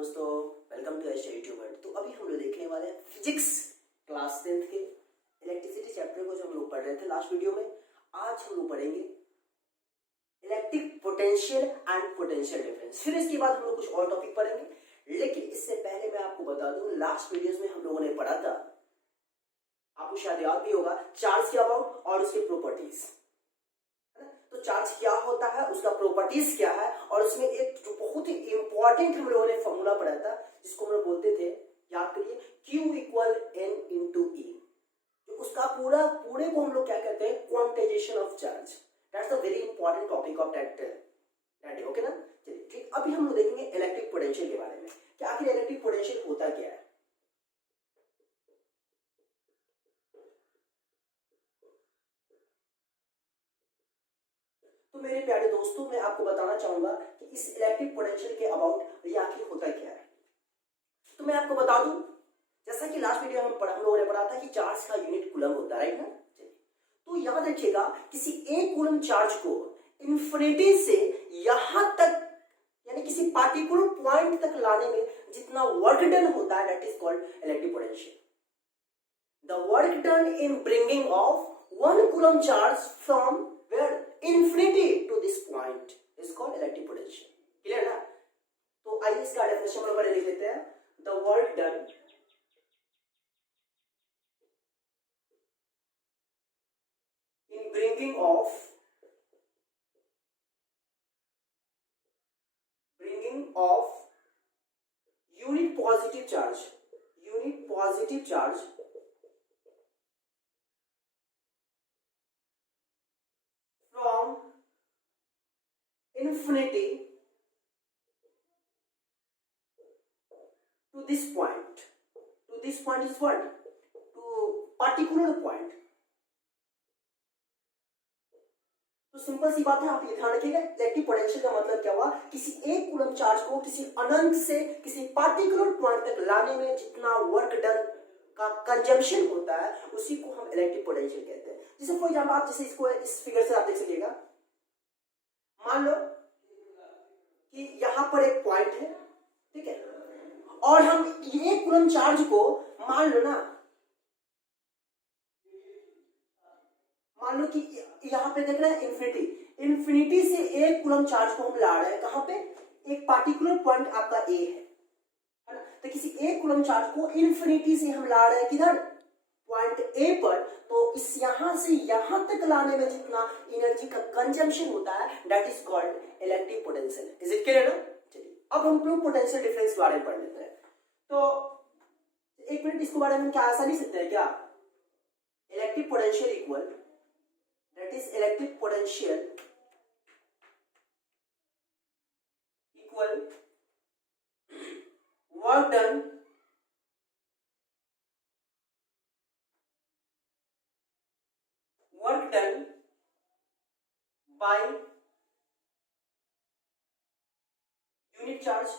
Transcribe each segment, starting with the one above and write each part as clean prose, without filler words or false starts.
दोस्तों, welcome to astro tuber. तो अभी हम लोग देखने वाले हैं फिजिक्स क्लास 10th के इलेक्ट्रिसिटी चैप्टर को, जो हम लोग पढ़ रहे थे लास्ट वीडियो में। आज हम लोग पढ़ेंगे electric potential and potential difference. फिर इसके बाद हम लोग कुछ और टॉपिक पढ़ेंगे, लेकिन इससे पहले मैं आपको बता दूं, लास्ट वीडियोस में हम लोगों ने पढ़ा था, आपको शायद याद भी होगा, चार्ज के अबाउट और उसके प्रॉपर्टीज। तो चार्ज क्या होता है, उसका प्रॉपर्टीज क्या है, और उसमें एक जो बहुत ही इंपॉर्टेंट हम लोगों ने फॉर्मूला पढ़ा था, जिसको हम लोग बोलते थे, याद करिए, Q equal N into E। उसका पूरे को हम लोग क्या कहते हैं, quantization of charge. That's a very important topic of that day. Okay ना, चलिए ठीक। अभी हम लोग देखेंगे इलेक्ट्रिक पोटेंशियल के बारे में कि आखिर इलेक्ट्रिक पोटेंशियल होता क्या है। तो मेरे प्यारे दोस्तों, मैं आपको बताना चाहूंगा कि इस इलेक्ट्रिक पोटेंशियल के अबाउट ये आखिर होता क्या है। तो मैं आपको बता दूं, जैसा कि लास्ट वीडियो हम लोगों ने पढ़ा था कि चार्ज का यूनिट कूलम होता है, राइट ना। तो याद रखिएगा, किसी एक कूलम चार्ज को इन्फिनिटी से यहां तक, यानी किसी पार्टिकुलर पॉइंट तक लाने में जितना वर्क डन होता है, that is called electric potential. The work done in bringing of one coulomb charge from where infinity to this point is called electric potential। Clear ना। तो आइए इसका डेफिनेशन हम लोग लिख लेते हैं। the work done in bringing of unit positive charge from infinity to this point is what? To particular point। तो सिंपल सी बात है, आप ये ध्यान रखिएगा, इलेक्ट्रिक पोटेंशियल का मतलब क्या हुआ, किसी एक कूलम चार्ज को किसी अनंत से किसी पार्टिकुलर पॉइंट तक लाने में जितना वर्क डन का कंजम्पशन होता है, उसी को हम इलेक्ट्रिक पोटेंशियल कहते हैं। जैसे फॉर एग्जांपल, आप जैसे इसको इस फिगर से आप देख सकिएगा, मान लो कि यहां पर एक पॉइंट है, ठीक है, और हम ये कूलम चार्ज को मान लो कि यहां पे देख रहे हैं इन्फिनिटी से एक कूलम चार्ज को हम ला रहे हैं, कहां पे, एक पार्टिकुलर पॉइंट आपका ए है ना। तो किसी एक कूलम चार्ज को इन्फिनिटी से हम ला रहे हैं किधर, पॉइंट ए पर। तो इस यहां से यहां तक लाने में जितना एनर्जी का कंजम्पशन होता है, that is called electric potential. Is it clear ना। चलिए अब हम लोग पोटेंशियल डिफरेंस के बारे में पढ़ लेते हैं। तो एक मिनट, इसके बारे में क्या आसानी से सकते हैं क्या, electric potential equal, that is electric potential equal work done by unit charge।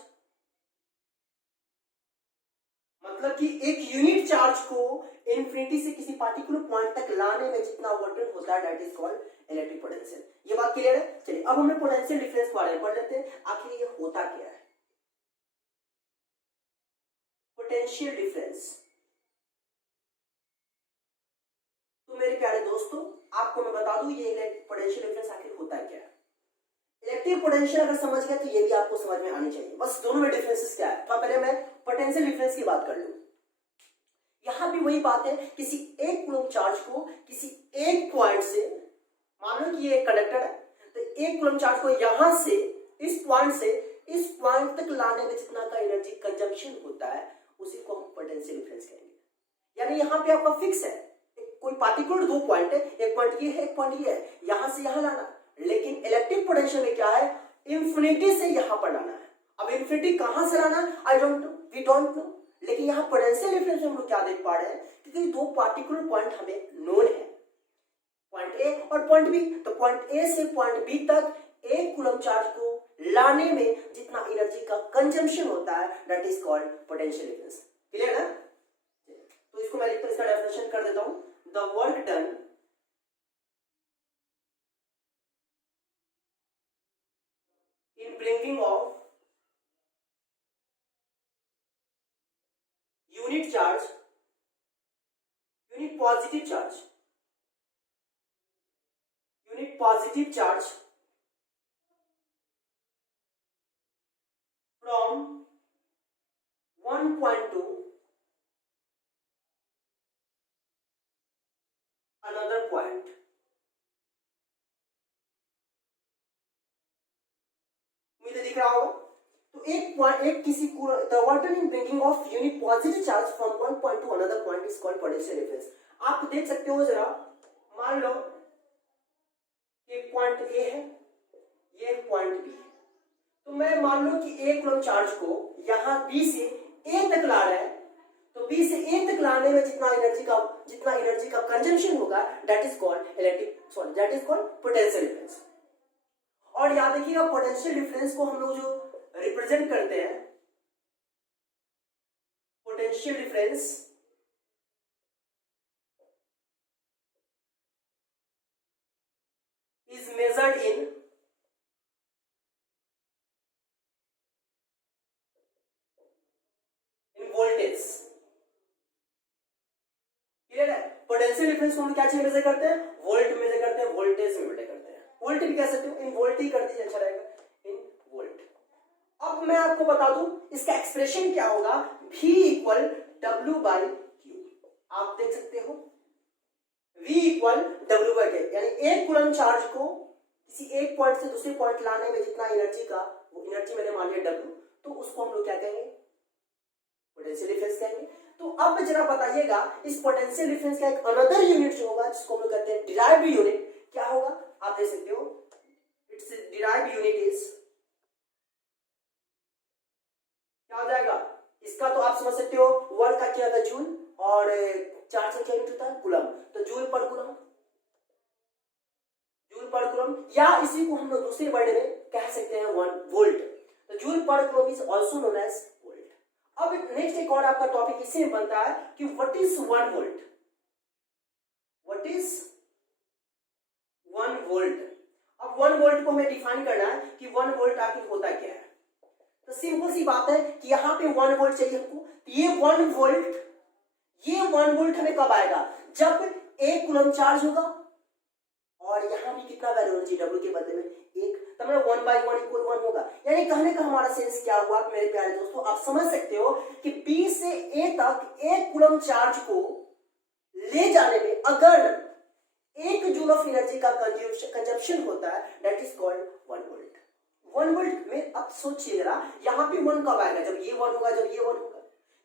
मतलब कि एक यूनिट चार्ज को इन्फिनिटी से किसी पार्टिकुलर पॉइंट तक लाने में जितना वर्क डन होता है, that is called electric potential. ये बात क्लियर है। चलिए अब हमने पोटेंशियल डिफरेंस के बारे में पढ़ लेते हैं, आखिर ये होता क्या है। पोटेंशियल डिफरेंस, तो मेरे प्यारे दोस्तों, आपको मैं बता दूं ये पोटेंशियल डिफरेंस आखिर होता क्या है। इलेक्ट्रिक पोटेंशियल अगर समझ गया तो ये भी आपको समझ में आनी चाहिए, बस दोनों में डिफरेंसेस क्या है। तो पहले मैं पोटेंशियल डिफरेंस की बात कर लूं। यहां भी वही बात है, किसी एक कूलम चार्ज को किसी एक पॉइंट से, मान लो कि ये एक कंडक्टर है, तो एक कूलम चार्ज को यहां से इस पॉइंट तक लाने में जितना का एनर्जी कंजम्पशन होता है, उसी को हम पोटेंशियल डिफरेंस कहेंगे। यानी यहां पे आपका फिक्स है, कोई पार्टिकुलर दो पॉइंट है, एक पॉइंट ये है, एक पॉइंट ये है, यहां से यहां लाना। लेकिन इलेक्ट्रिक पोटेंशियल में क्या है, इंफिनिटी से यहां पर लाना है। अब इंफिनिटी कहां से लाना, I don't know, we don't know. लेकिन यहां पोटेंशियल डिफरेंस में हम लोग क्या देख पा रहे हैं कि दो पार्टिकुलर पॉइंट हमें नोन है, पॉइंट ए और पॉइंट बी। तो पॉइंट ए से पॉइंट बी तक एक कूलम चार्ज को लाने में जितना एनर्जी का कंजम्पशन होता है, that is called potential difference. Clear ना। तो इसको मैं इसका डेफिनेशन कर देता हूं। The work done in bringing of unit charge, unit positive charge, unit positive charge from 1 point to another point. मुझे दिख रहा होगा। तो एक पॉइंट, एक किसी the water in bringing of unit positive charge from one point to another point is called potential difference. आप देख सकते हो जरा, मान लो एक पॉइंट ए है, ये एक पॉइंट बी है। तो मैं मान लो कि एक कूलम चार्ज को यहां बी से ए तक ला रहा है, तो बी से ए तक लाने में जितना एनर्जी का कंजम्पशन होगा, that is called potential difference. और याद रखिएगा, पोटेंशियल डिफरेंस को हम लोग जो रिप्रेजेंट करते हैं, potential difference is measured in voltage. Clear है? पोटेंशियल डिफरेंस को हम क्या चीज मेजर करते हैं? वोल्ट मेजर करते हैं, वोल्टेज में मेजर करते हैं। वोल्ट भी कह सकते हो, इन वोल्ट ही कर दीजिए, अच्छा रहेगा, इन वोल्ट। अब मैं आपको बता दूं इसका एक्सप्रेशन क्या होगा, V equal W by Q। आप देख सकते हो V equal W by Q, यानी एक कूलम चार्ज को किसी एक पॉइंट से दूसरे पॉइंट लाने में जितना एनर्जी का, वो एनर्जी मैंने मान लिया W, तो उसको हम लोग क्या कहेंगे? पोटेंशियल डिफरेंस कहेंगे। तो अब जरा बताइएगा, इस पोटेंशियल डिफरेंस का एक अनदर यूनिट जो होगा, जिसको हम लोग कहते हैं डिराइव्ड यूनिट, क्या होगा? आप देख सकते हो, इट्स डिराइव्ड यूनिट इज, क्या हो जाएगा इसका? तो आप समझ सकते हो, वर्क का क्या था जूल, और चार्ज का क्या यूनिट होता है? कूलम। तो joule per coulomb, joule per coulomb, या इसी को हम लोग दूसरे वर्ड में कह सकते हैं 1 वोल्ट। तो joule per coulomb is also known as volt. अब नेक्स्ट एक और आपका टॉपिक इसी में बनता है कि what is 1 volt, what is 1 volt. अब 1 वोल्ट को हमें डिफाइन करना है कि 1 वोल्ट आखिर होता क्या है। तो सिंपल सी बात है कि यहां पे 1 वोल्ट चाहिए हमको, तो ये 1 वोल्ट हमें कब आएगा? जब एक कूलम चार्ज होगा, और यहां भी कितना वैल्यू होना चाहिए? W के बदले में 1, तब 1 बाई 1 इक्वल 1 होगा। यानी कहने का हमारा सेंस क्या हुआ मेरे प्यारे दोस्तों, आप समझ सकते हो कि B से A तक एक कूलम चार्ज को ले जाने में अगर 1 जूल ऑफ एनर्जी का कंजप्शन होता है, that is called 1 volt. 1 volt में अब सोचिए जरा, यहां पे 1 कब आएगा? जब ये 1 होगा, जब ये 1 होगा।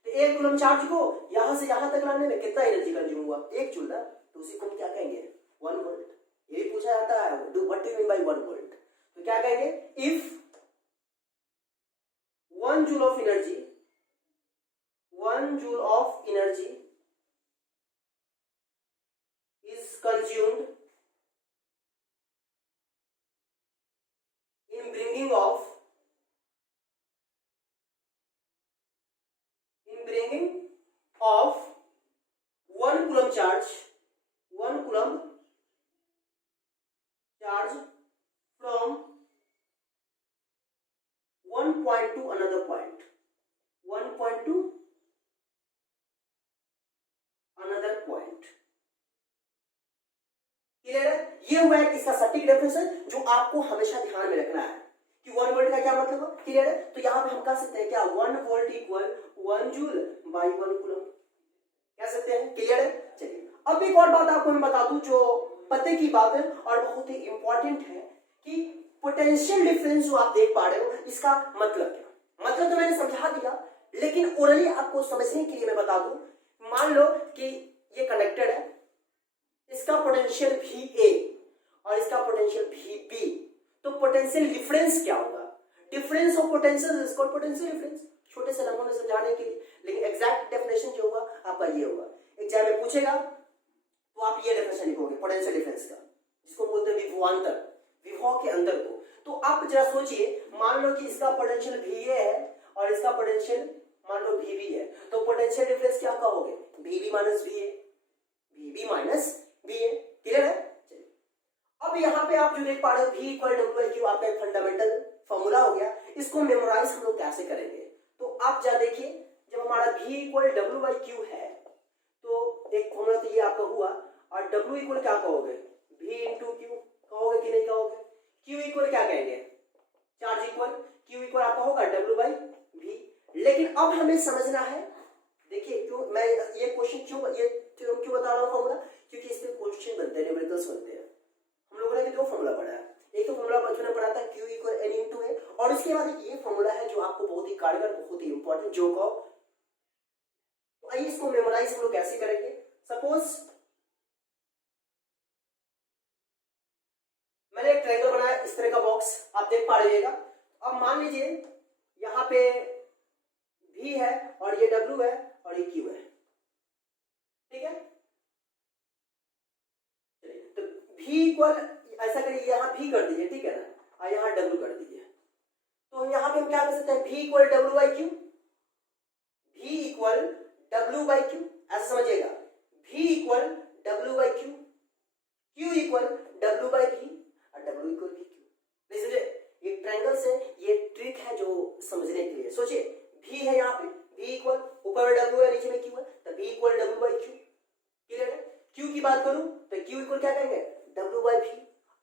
तो एक कूलम चार्ज को यहां से यहां तक लाने में कितना एनर्जी कंज्यूम हुआ? 1 जूल ना, तो उसी को हम क्या कहेंगे? 1 वोल्ट। ये भी पूछा जाता है, what do you mean by 1 volt? तो क्या कहेंगे? If 1 joule of energy, 1 joule of energy is consumed in bringing of 1 coulomb charge, 1 coulomb charge from one point to another point, 1 point to another point। Clear है? ये हुआ है इसका सटीक definition, जो आपको हमेशा ध्यान में रखना है कि 1 वोल्ट का क्या मतलब है। क्लियर है? तो यहां पे हम कह सकते हैं क्या? 1 volt equal 1 joule by 1 coulomb कह सकते हैं। क्लियर है? चलिए, अब एक और बात आपको मैं बता दूं जो पते की बात है और बहुत ही इंपॉर्टेंट है कि पोटेंशियल डिफरेंस जो आप देख पा रहे हो, इसका मतलब क्या? मतलब तो मैंने समझा दिया, लेकिन ओरली आपको समझने के लिए मैं बता दूं। मान लो कि ये कनेक्टेड है, इसका पोटेंशियल VA और इसका पोटेंशियल VB, तो पोटेंशियल डिफरेंस क्या होगा? Difference of potential is called potential difference. छोटे से नमूने में समझाने के लिए, लेकिन एग्जैक्ट डेफिनेशन जो होगा आपका ये होगा। एग्जाम में पूछेगा तो आप ये डेफिनेशन लिखोगे पोटेंशियल डिफरेंस का, जिसको बोलते हैं विभवांतर, विभव के अंदर को। तो आप जरा सोचिए, मान लो कि इसका पोटेंशियल VA है और इसका पोटेंशियल मान लो VB है, तो पोटेंशियल डिफरेंस क्या कहोगे? VB minus VA, VB minus VA। Clear है? चलिए, अब यहाँ पे आप जो देख पा रहे हो V इक्वल W आपका एक फंडामेंटल फॉर्मूला हो गया। इसको मेमोराइज हम लोग कैसे करेंगे? तो आप जरा देखिए, जब हमारा V V equal W by Q है तो एक फॉर्मूला तो ये आपका हुआ, और W इक्वल क्या कहोगे, V इंटू क्यू कहोगे कि नहीं कहोगे। Q इक्वल क्या कहेंगे, चार्ज इक्वल, Q इक्वल आपका होगा W बाई V। लेकिन अब हमें समझना है, देखिए क्यों मैं ये क्वेश्चन क्यों बता रहा हूँ फॉर्मूला, क्योंकि इस पे क्वेश्चन बनते हैं, न्यूमेरिकल्स बनते हैं। हम लोगों ने भी दो फॉर्मूला पढ़ा है, एक तो फॉर्मूला बचपन में पढ़ा था Q इक्वल N इंटू ए, और इसके बाद ये फॉर्मूला है जो आपको बहुत ही कारगर, बहुत ही इंपॉर्टेंट, जो कहो। तो आइए इसको मेमोराइज हम लोग कैसे करेंगे। सपोज मैंने एक ट्रायंगल बनाया, इस तरह का बॉक्स आप देख पा रहिएगा। अब मान लीजिए यहां पे V है और ये W है और ये Q है, ठीक है। तो V इक्वल ऐसा करिए, यहां V कर दीजिए, ठीक है ना, और यहां W कर दीजिए। तो यहां पे हम क्या कर सकते हैं, V equal W by Q, V equal W by Q, ऐसा समझिएगा, V equal W by Q, Q equal W by V और W इक्वल V क्यू। नहीं समझे, ये ट्रायंगल से ये ट्रिक है जो समझने के लिए। सोचिए V है यहाँ पे, V इक्वल ऊपर में W है नीचे में Q है, तो V equal W by Q. Clear है। Q की बात करूं तो Q इक्वल क्या कहेंगे, W by V,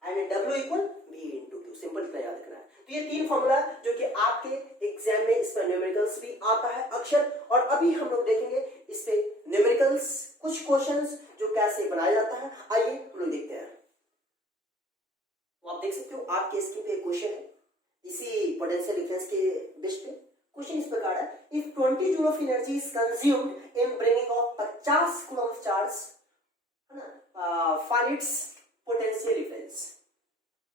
and W equal V into Q। Simple इतना याद रखना है। तो ये तीन फॉर्मूला जो कि आपके एग्जाम में इस पर न्यूमेरिकल्स भी आता है अक्षर, और अभी हम लोग देखेंगे इस पे न्यूमेरिकल्स कुछ क्वेश्चंस जो कैसे बनाया जाता है। आइए हम लोग देखते हैं। तो आप देख सकते हो आपके स्क्रीन पे एक क्वेश्चन है इसी पोटेंशियल डिफरेंस के बेस पे। क्वेश्चन इस प्रकार है, if 20 joule of energy is consumed in bringing of 50 coulomb of charge, है ना, फाइंड इट्स पोटेंशियल डिफरेंस।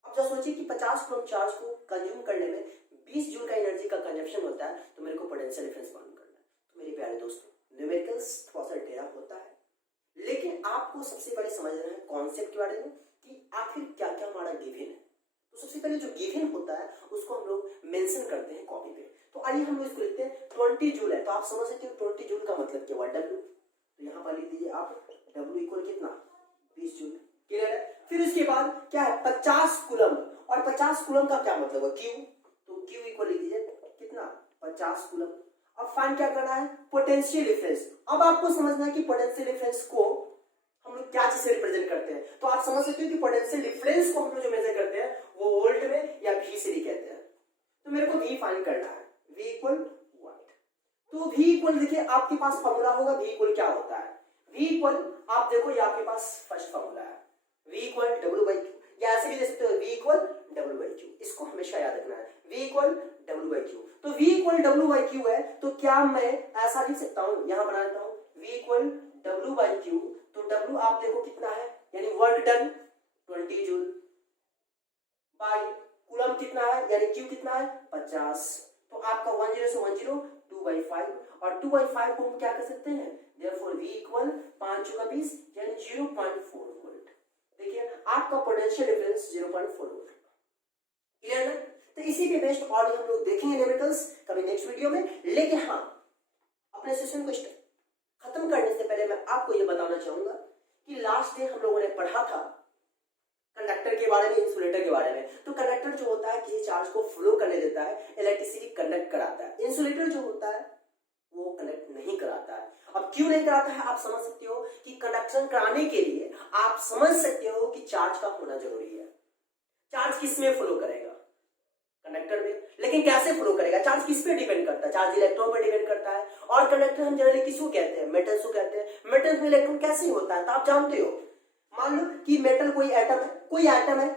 अब जो सोचिए कि 50 कूलम चार्ज को कंज्यूम करने में 20 जूल का एनर्जी का कंजप्शन होता है, तो मेरे को पोटेंशियल डिफरेंस मालूम करना है। तो मेरे प्यारे दोस्तों, न्यूमेरिकल्स थोड़ा सा टेढ़ा होता है, लेकिन आपको सबसे पहले समझना है कॉन्सेप्ट के बारे में कि आखिर क्या क्या हमारा गिवन है। तो सबसे पहले जो गिवन होता है उसको हम लोग मेंशन करते हैं कॉपी पे। तो आइए हम लोग इसको लिखते हैं 20 जूल है, तो आप समझ सकते हो 20 जूल का मतलब क्या हुआ, W। तो यहाँ पर लिख दीजिए आप W इक्वल कितना, 20 जूल। क्लियर है। फिर उसके बाद क्या है, 50 कूलम, और 50 कूलम का क्या मतलब है, Q। तो Q इक्वल लिख दीजिए कितना, 50 कूलम। अब फाइंड क्या करना है, पोटेंशियल डिफरेंस। अब आपको समझना है कि पोटेंशियल डिफरेंस को हम लोग क्या चीज से रिप्रेजेंट करते हैं। तो आप समझ सकते हो कि पोटेंशियल डिफरेंस को हम लोग जो मेजर करते हैं वो वोल्ट में या V से भी कहते हैं। तो मेरे को V फाइंड करना है, V इक्वल वोल्ट। तो V इक्वल देखिए आपके पास फॉर्मूला होगा, V इक्वल क्या होता है, V इक्वल आप देखो ये आपके पास फर्स्ट फॉर्मूला है, V equal W by Q, या ऐसे भी दे सकते हो V equal W by Q. इसको हमेशा याद रखना है, V equal W by Q. तो V equal W by Q है, तो क्या मैं ऐसा लिख सकता हूं, यहां बना देता हूं V equal W by Q. तो W आप देखो कितना है, यानी work done 20 joule, by coulomb कितना है, यानी Q कितना है 50। तो आपका 10 से 10 2/5, और 2/5 को हम क्या कर सकते हैं, देयरफॉर V इक्वल 5 का 20 यानी 0.4 वोल्ट। देखिए आपका पोटेंशियल डिफरेंस 0.4 वोल्ट। क्लियर है। तो इसी पे बेस्ड और हम लोग देखेंगे न्यूमेरिकल्स कभी नेक्स्ट वीडियो में। लेकिन हाँ, अपने सेशन को खत्म करने से पहले मैं आपको यह बताना चाहूंगा कि लास्ट डे हम लोगों ने पढ़ा था कंडक्टर के बारे में, इंसुलेटर के बारे में। तो कंडक्टर जो होता है किसी चार्ज को फ्लो करने देता है, इलेक्ट्रिसिटी कंडक्ट कराता है। इंसुलेटर जो होता है वो कनेक्ट नहीं कराता है। अब क्यों नहीं कराता है, आप समझ सकते हो कि कंडक्शन कराने के लिए आप समझ सकते हो कि चार्ज का होना जरूरी है। चार्ज किस में फ्लो करेगा, कंडक्टर में। लेकिन कैसे फ्लो करेगा, चार्ज किस पे डिपेंड करता है, चार्ज इलेक्ट्रॉन पर डिपेंड करता है। और कंडक्टर हम जनरली किसको कहते हैं, मेटल्स को कहते हैं। मेटल्स में इलेक्ट्रॉन कैसे होता है, तो आप जानते हो, मान लो कि मेटल कोई एटम है, कोई एटम है,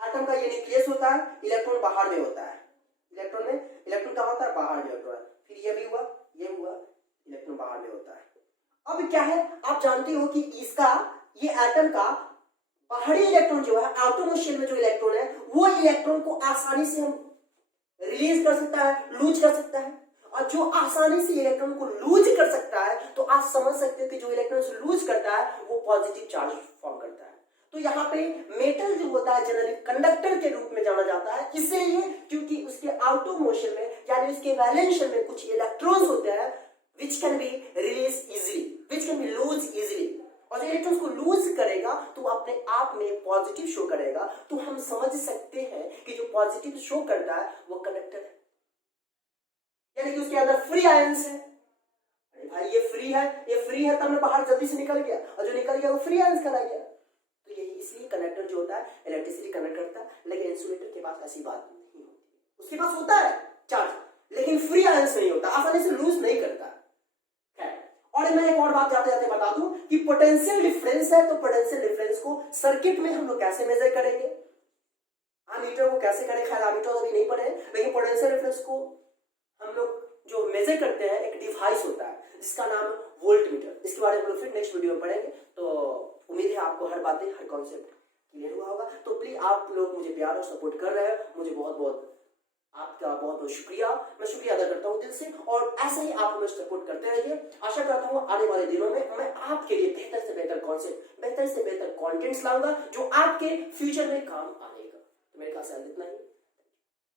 एटम का ये न्यूक्लियस होता है, इलेक्ट्रॉन बाहर में होता है। इलेक्ट्रॉन में इलेक्ट्रॉन क्या होता है, बाहर में होता है। फिर ये भी हुआ, ये हुआ, इलेक्ट्रॉन बाहर में होता है। अब क्या है, आप जानते हो कि इसका ये एटम का बाहरी इलेक्ट्रॉन जो है, एटॉमिक शेल में जो इलेक्ट्रॉन है, वो इलेक्ट्रॉन को आसानी से हम रिलीज कर सकता है, लूज कर सकता है। और जो आसानी से इलेक्ट्रॉन को लूज कर सकता है, तो आप समझ सकते हो कि जो इलेक्ट्रॉन से लूज करता है वो पॉजिटिव चार्ज फॉर्म करता है। तो यहाँ पे मेटल जो होता है जनरली कंडक्टर के रूप में जाना जाता है, इसलिए क्योंकि उसके आउटर मोशन में यानी उसके वैलेंस शेल में कुछ इलेक्ट्रॉन्स होते हैं which can be released easily, which can be lose easily। और जो इलेक्ट्रॉन्स को लूज करेगा तो अपने आप में पॉजिटिव शो करेगा। तो हम समझ सकते हैं कि जो पॉजिटिव शो करता है वो कंडक्टर है, यानी कि उसके अंदर फ्री आयंस है। भाई ये फ्री है तब मैं बाहर जल्दी से निकल गया, और जो निकल गया वो फ्री आयंस करा गया। तो यही इसलिए कंडक्टर जो होता है इलेक्ट्रिसिटी कनेक्ट करता है, लेकिन इंसुलेटर के पास ऐसी बात नहीं होती। उसके पास होता है चार्ज, लेकिन फ्री आयंस नहीं होता, आसानी से लूज नहीं करता है। और मैं एक और बात जाते जाते बता दूं कि पोटेंशियल डिफरेंस है, तो पोटेंशियल डिफरेंस को सर्किट में हम लोग कैसे मेजर करेंगे, एमीटर को कैसे करें, खैर एमीटर अभी नहीं पढ़े, लेकिन पोटेंशियल डिफरेंस को हम लोग जो मेजर करते हैं एक डिवाइस होता है जिसका नाम है वोल्टमीटर। इसके बारे में हम लोग फिर नेक्स्ट वीडियो में पढ़ेंगे। तो उम्मीद है आपको हर बातें हर कॉन्सेप्ट क्लियर हुआ होगा। तो प्लीज आप लोग मुझे प्यार और सपोर्ट कर रहे हैं, मुझे बहुत बहुत आपका बहुत बहुत शुक्रिया, मैं शुक्रिया अदा करता हूं दिल से। और ऐसे ही आप हमें सपोर्ट करते रहिए। आशा करता हूं आने वाले दिनों में मैं आपके लिए बेहतर से बेहतर कॉन्सेप्ट, बेहतर से बेहतर कंटेंट्स लाऊंगा जो आपके फ्यूचर में काम आएगा। तो मेरे ख्याल से इतना